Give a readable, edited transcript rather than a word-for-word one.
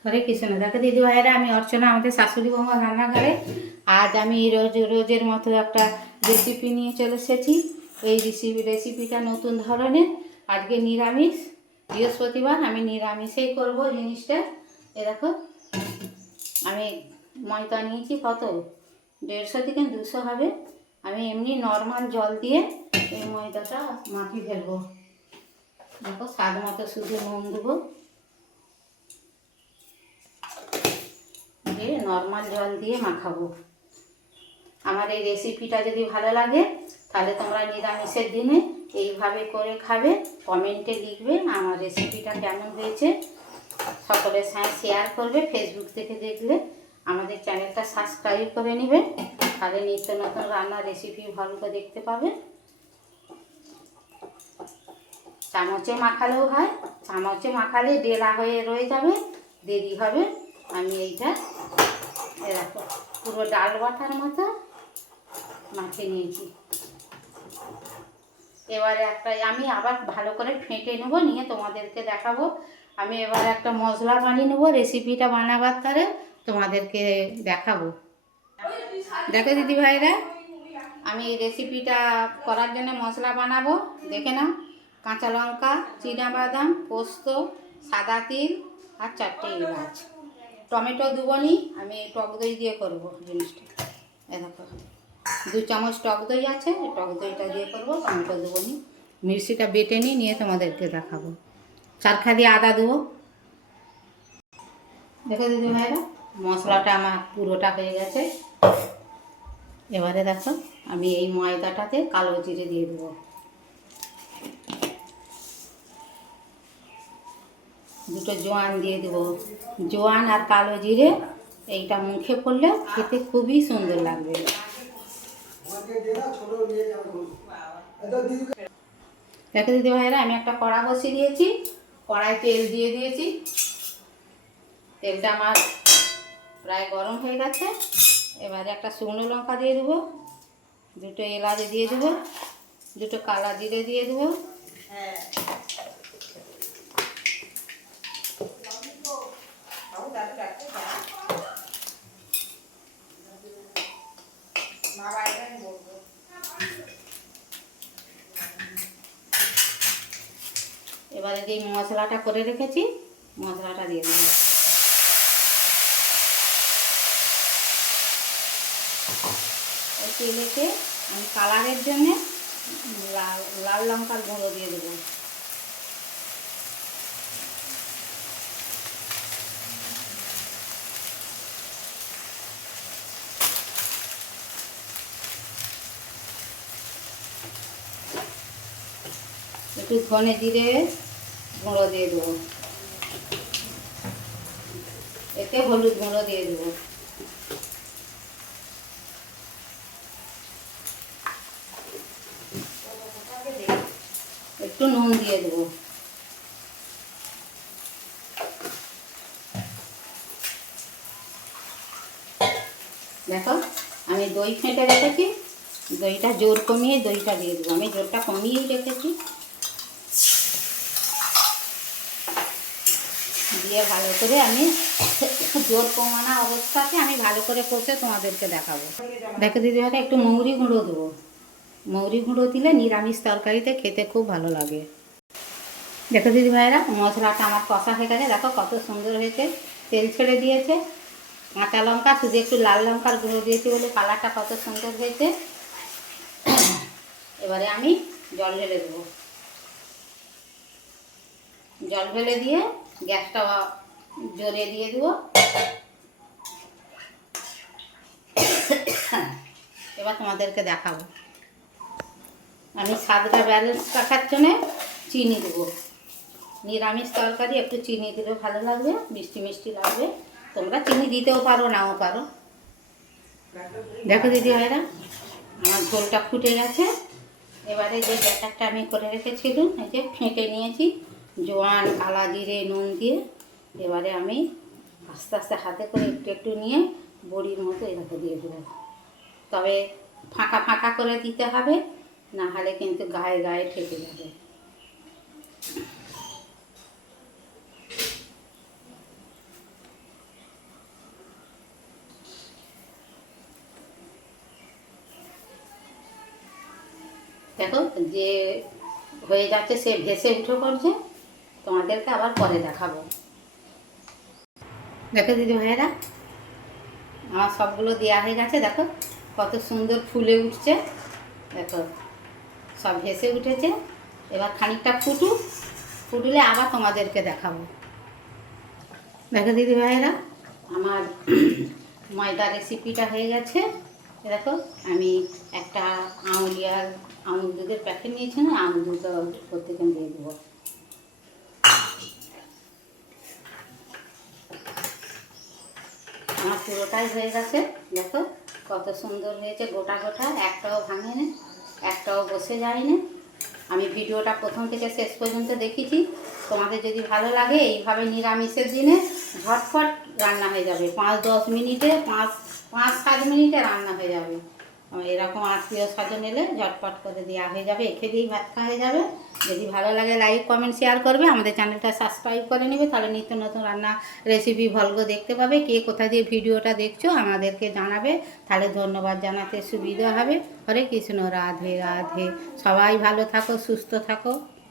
হরে কৃষ্ণ। দেখো দিদি ভাইরা, আমি অর্চনা, আমাদের শাশুড়ি বৌমা রান্নাঘরে। আজ আমি রোজের মতো একটা রেসিপি নিয়ে চলে এসেছি। এই রেসিপিটা নতুন ধরনের। আজকে নিরামিষ, বৃহস্পতিবার, আমি নিরামিষেই করব জিনিসটা। এ দেখো, আমি ময়দা নিয়েছি কত, 150 থেকে 200 হবে। আমি এমনি নর্মাল জল দিয়ে এই ময়দাটা মাখিয়ে ফেলবো। দেখো, স্বাদ মতো শুধু নুন দেবো, দিয়ে নর্মাল জল দিয়ে মাখাবো। আমার এই রেসিপিটা যদি ভালো লাগে তাহলে তোমরা নিরামিষের দিনে এইভাবে করে খাবে। কমেন্টে লিখবে আমার রেসিপিটা কেমন হয়েছে, সকলের সঙ্গে শেয়ার করবে। ফেসবুক থেকে দেখলে আমাদের চ্যানেলটা সাবস্ক্রাইব করে নেবে, তাহলে নিত্য নতুন রান্নার রেসিপি ভালো করে দেখতে পাবে। চামচে মাখালেও হয়, চামচে মাখালে ডেলা হয়ে রয়ে যাবে, দেরি হবে। আমি এইটা এরকম পুরো ডাল বাটার মতো মাখিয়ে নিয়েছি। এবারে আমি আবার ভালো করে ফেটে নেবো, নিয়ে তোমাদেরকে দেখাবো। আমি এবারে একটা মশলা বানিয়ে নেবো, রেসিপিটা বানাবার তারে তোমাদেরকে দেখাবো। দেখো দিদি ভাইরা, আমি এই রেসিপিটা করার জন্য মশলা বানাবো। দেখে নাও, কাঁচা লঙ্কা, চিনাবাদাম, পোস্ত, সাদা তিল আর 4টে এলাচ। টমেটো দেবনি, আমি টক দই দিয়ে করবো জিনিসটা। দেখো, 2 চামচ টক দই আছে, টক দইটা দিয়ে করবো, টমেটো দেবনি। মির্চিটা বেটে নিয়ে তোমাদেরকে দেখাবো। 4 আদা দেবো। দেখো দিদি ভাইরা, মশলাটা আমার পুরোটা হয়ে গেছে। এবারে দেখো, আমি এই ময়দাটাতে কালো জিরে দিয়ে দেবো। দুটো জোয়ান দিয়ে দেবো। জোয়ান আর কালো জিরে এইটা মুখে পড়লে খেতে খুবই সুন্দর লাগবে। দেখো দিদি ভাইরা, আমি একটা কড়া বসিয়ে দিয়েছি, কড়াই তেল দিয়ে দিয়েছি। তেলটা আমার প্রায় গরম হয়ে গেছে। এবারে একটা শুকনো লঙ্কা দিয়ে দেবো, 2টো এলাচ দিয়ে দেবো, 2টো কালা জিরে দিয়ে দেবো। এবারে যে মশলাটা করে রেখেছি, মশলাটা দিয়ে দেবো। এই তেলেতে আমি কালারের জন্যে লাল লঙ্কার গুঁড়ো দিয়ে দেবো। একটু ধনে জিরে গুঁড়ো দিয়ে দেবো, এতে হলুদ গুঁড়ো দিয়ে দেবো। একটু নুন দিয়ে দেবো। দেখো, আমি দই ফেটে রেখেছি, দইটা জোর কমিয়ে দইটা দিয়ে দেবো। আমি জোরটা কমিয়েই রেখেছি। দিয়ে ভালো করে আমি জোর কমানো অবস্থাতে আমি ভালো করে কষে তোমাদেরকে দেখাবো। দেখো দিদি ভাইরা, একটু মৌরি গুঁড়ো দেবো। মৌরি গুঁড়ো দিলে নিরামিষ তরকারিতে খেতে খুব ভালো লাগে। দেখো দিদি ভাইরা, মশলাটা আমার কষা হয়ে গেছে। দেখো কত সুন্দর হয়েছে, তেল ছেড়ে দিয়েছে। কাঁচা লঙ্কা শুধু একটু লাল লঙ্কার গুঁড়ো দিয়েছি বলে কালারটা কত সুন্দর হয়েছে। এবারে আমি জল ঢেলে দেবো। জল ঢেলে দিয়ে গ্যাসটা জোরে দিয়ে দেবো। এবার তোমাদেরকে দেখাবো। আমি স্বাদটা ব্যালেন্স রাখার জন্যে চিনি দেবো। নিরামিষ তরকারি একটু চিনি দিলে ভালো লাগবে, মিষ্টি মিষ্টি লাগবে। তোমরা চিনি দিতেও পারো, নাও পারো। দেখো দিদি ভাইরা, আমার ঝোলটা ফুটে গেছে। এবারে যে ব্যাটারটা আমি করে রেখেছিলাম, এই যে ফেটে নিয়েছি জোয়ান, কালা জিরে, নুন দিয়ে। এবারে আমি আস্তে আস্তে হাতে করে একটু একটু নিয়ে বড়ির মতো এরকম দিয়ে দেবো। তবে ফাঁকা ফাঁকা করে দিতে হবে, না হলে কিন্তু গায়ে গায়ে ঠেকে যাবে। দেখো যে হয়ে যাচ্ছে, সে ভেসে উঠে পড়ছে। তোমাদেরকে আবার পরে দেখাবো। দেখো দিদি ভাইয়েরা, আমার সবগুলো দেওয়া হয়ে গেছে। দেখো কত সুন্দর ফুলে উঠছে। দেখো সব ভেসে উঠেছে। এবার খানিকটা ফুটলে আবার তোমাদেরকে দেখাবো। দেখো দিদি ভাইয়েরা, আমার ময়দা রেসিপিটা হয়ে গেছে। দেখো আমি একটা আমুল দুধের প্যাকেট নিয়েছি, না আমুল দুধটা প্রত্যেকে দিয়ে দেবো। আমার পুরোটাই হয়ে গেছে। দেখো কত সুন্দর হয়েছে, গোটা গোটা, একটাও ভাঙেনি, একটাও বসে যায়নি। আমি ভিডিওটা প্রথম থেকে শেষ পর্যন্ত দেখেছি। তোমাদের যদি ভালো লাগে, এইভাবে নিরামিষের দিনে ঝটফট রান্না হয়ে যাবে। 5-10 মিনিটে, 5-7 মিনিটে রান্না হয়ে যাবে। এরকম আত্মীয় স্বজন এলে ঝটপট করে দেওয়া হয়ে যাবে, এখে দিয়েই ভাত খাওয়া হয়ে যাবে। যদি ভালো লাগে লাইক কমেন্ট শেয়ার করবে, আমাদের চ্যানেলটা সাবস্ক্রাইব করে নেবে, তাহলে নিত্য নতুন রান্না রেসিপি ভলগ দেখতে পাবে। কে কোথা দিয়ে ভিডিওটা দেখছো আমাদেরকে জানাবে, তাহলে ধন্যবাদ জানাতে সুবিধা হবে। হরে কৃষ্ণ, রাধে রাধে। সবাই ভালো থাকো, সুস্থ থাকো।